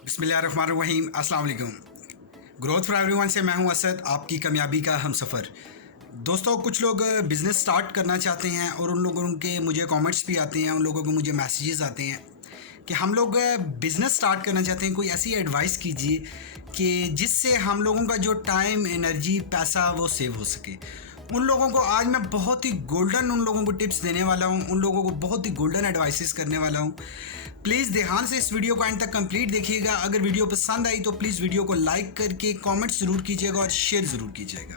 बिस्मिल्लाहिर्रहमानिर्रहीम, अस्सलाम वालेकुम। ग्रोथ फॉर एवरीवन से मैं हूं असद, आपकी कामयाबी का हमसफ़र। दोस्तों, कुछ लोग बिज़नेस स्टार्ट करना चाहते हैं और उन लोगों के मुझे कमेंट्स भी आते हैं, उन लोगों को मुझे मैसेजेस आते हैं कि हम लोग बिज़नेस स्टार्ट करना चाहते हैं, कोई ऐसी एडवाइस कीजिए कि जिससे हम लोगों का जो टाइम, एनर्जी, पैसा वो सेव हो सके। उन लोगों को आज मैं बहुत ही गोल्डन उन लोगों को टिप्स देने वाला हूं, उन लोगों को बहुत ही गोल्डन एडवाइसेस करने वाला हूं। प्लीज़ ध्यान से इस वीडियो को एंड तक कंप्लीट देखिएगा। अगर वीडियो पसंद आई तो प्लीज़ वीडियो को लाइक करके कमेंट ज़रूर कीजिएगा और शेयर ज़रूर कीजिएगा।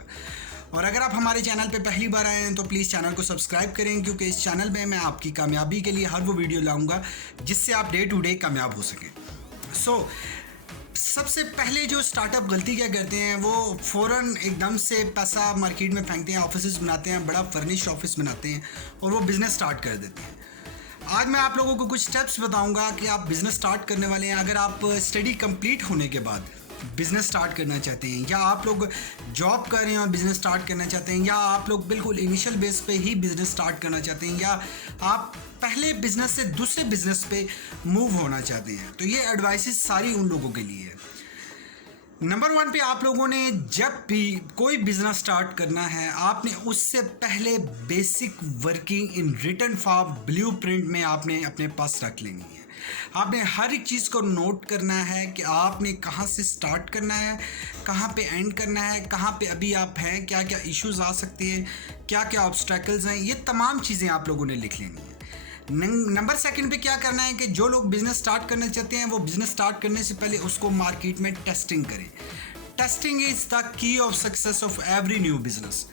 और अगर आप हमारे चैनल पे पहली बार आए हैं तो प्लीज़ चैनल को सब्सक्राइब करें, क्योंकि इस चैनल में मैं आपकी कामयाबी के लिए हर वो वीडियो लाऊंगा जिससे आप डे टू डे कामयाब हो सकें। सबसे पहले जो स्टार्टअप गलती क्या करते हैं, वो फ़ौरन एकदम से पैसा मार्केट में फेंकते हैं, ऑफिस बनाते हैं, बड़ा फर्निश्ड ऑफिस बनाते हैं और वो बिज़नेस स्टार्ट कर देते हैं। आज मैं आप लोगों को कुछ स्टेप्स बताऊंगा कि आप बिज़नेस स्टार्ट करने वाले हैं। अगर आप स्टडी कंप्लीट होने के बाद बिज़नेस स्टार्ट करना चाहते हैं, या आप लोग जॉब कर रहे हैं और बिज़नेस स्टार्ट करना चाहते हैं, या आप लोग बिल्कुल इनिशियल बेस पे ही बिज़नेस स्टार्ट करना चाहते हैं, या आप पहले बिज़नेस से दूसरे बिज़नेस पे मूव होना चाहते हैं, तो ये एडवाइसेस सारी उन लोगों के लिए है। नंबर 1 पे आप लोगों ने जब भी कोई बिजनेस स्टार्ट करना है, आपने उससे पहले basic working in written form blueprint में आपने अपने पास रख लेनी है। आपने हर एक चीज़ को नोट करना है कि आपने कहाँ से स्टार्ट करना है, कहाँ पे एंड करना है, कहाँ पे अभी आप हैं, क्या क्या इश्यूज आ सकते हैं, क्या क्या ऑब्स्टेकल्स हैं, ये तमाम चीज़ें आप लोगों ने लिख लेनी है। नंबर 2 पे क्या करना है कि जो लोग बिज़नेस स्टार्ट करना चाहते हैं वो बिज़नेस स्टार्ट करने से पहले उसको मार्केट में टेस्टिंग करें। Testing is the key of success of every new business.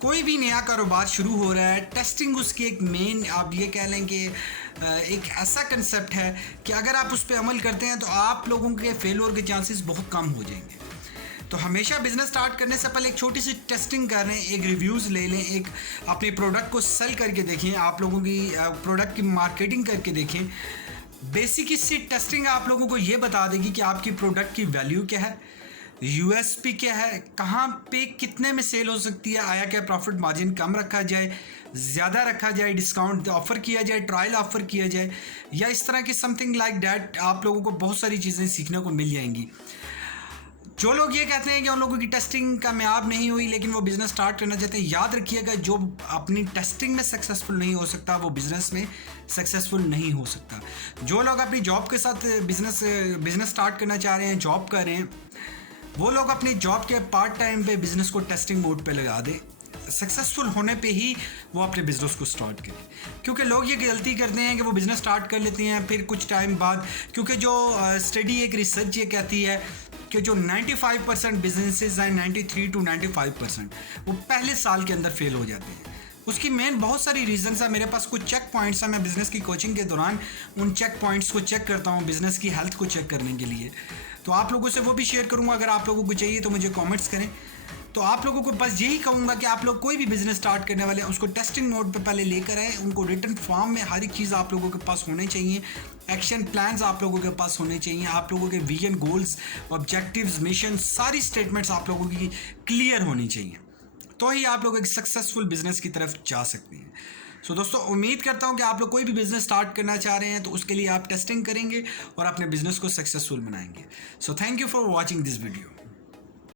कोई भी नया कारोबार शुरू हो रहा है, टेस्टिंग उसकी एक मेन, आप ये कह लें कि एक ऐसा कंसेप्ट है कि अगर आप उस पर अमल करते हैं तो आप लोगों के फेलियर के चांसेस बहुत कम हो जाएंगे। तो हमेशा बिजनेस स्टार्ट करने से पहले एक छोटी सी टेस्टिंग कर रहे हैं, एक रिव्यूज़ ले लें, एक अपने प्रोडक्ट को सेल करके देखें, आप लोगों की प्रोडक्ट की मार्केटिंग करके देखें। बेसिक इससे टेस्टिंग आप लोगों को ये बता देगी कि आपकी प्रोडक्ट की वैल्यू क्या है, यूएसपी क्या है, कहाँ पे कितने में सेल हो सकती है, आया क्या प्रॉफिट मार्जिन कम रखा जाए, ज़्यादा रखा जाए, डिस्काउंट ऑफ़र किया जाए, ट्रायल ऑफ़र किया जाए, या इस तरह की समथिंग लाइक डैट। आप लोगों को बहुत सारी चीज़ें सीखने को मिल जाएंगी। जो लोग ये कहते हैं कि उन लोगों की टेस्टिंग कामयाब नहीं हुई लेकिन वो बिज़नेस स्टार्ट करना चाहते हैं, याद रखिएगा, जो अपनी टेस्टिंग में सक्सेसफुल नहीं हो सकता वो बिज़नेस में सक्सेसफुल नहीं हो सकता। जो लोग अपनी जॉब के साथ बिज़नेस स्टार्ट करना चाह रहे हैं, जॉब कर रहे हैं, वो लोग अपनी जॉब के पार्ट टाइम पे बिज़नेस को टेस्टिंग मोड पे लगा दें। सक्सेसफुल होने पे ही वो अपने बिज़नेस को स्टार्ट करें। क्योंकि लोग ये गलती करते हैं कि वो बिज़नेस स्टार्ट कर लेते हैं, फिर कुछ टाइम बाद, क्योंकि जो स्टडी, एक रिसर्च ये कहती है कि जो 95% बिजनेसेस हैं, 93 to 95%, वो पहले साल के अंदर फेल हो जाते हैं। उसकी मेन बहुत सारी रीजंस है। मेरे पास कुछ चेक पॉइंट्स हैं, मैं बिज़नेस की कोचिंग के दौरान उन चेक पॉइंट्स को चेक करता हूँ बिज़नेस की हेल्थ को चेक करने के लिए। तो आप लोगों से वो भी शेयर करूँगा। अगर आप लोगों को चाहिए तो मुझे कमेंट्स करें। तो आप लोगों को बस यही कहूँगा कि आप लोग कोई भी बिज़नेस स्टार्ट करने वाले हैं उसको टेस्टिंग मोड पे पहले लेकर आए, उनको रिटन फॉर्म में हर एक चीज़ आप लोगों के पास होने चाहिए, एक्शन प्लान्स आप लोगों के पास होने चाहिए, आप लोगों के विजन, गोल्स, ऑब्जेक्टिव्स, मिशन, सारी स्टेटमेंट्स आप लोगों की क्लियर होनी चाहिए, तो ही आप लोग एक सक्सेसफुल बिजनेस की तरफ जा सकते हैं। सो दोस्तों, उम्मीद करता हूं कि आप लोग कोई भी बिज़नेस स्टार्ट करना चाह रहे हैं तो उसके लिए आप टेस्टिंग करेंगे और अपने बिज़नेस को सक्सेसफुल बनाएंगे। So thank you for watching this video.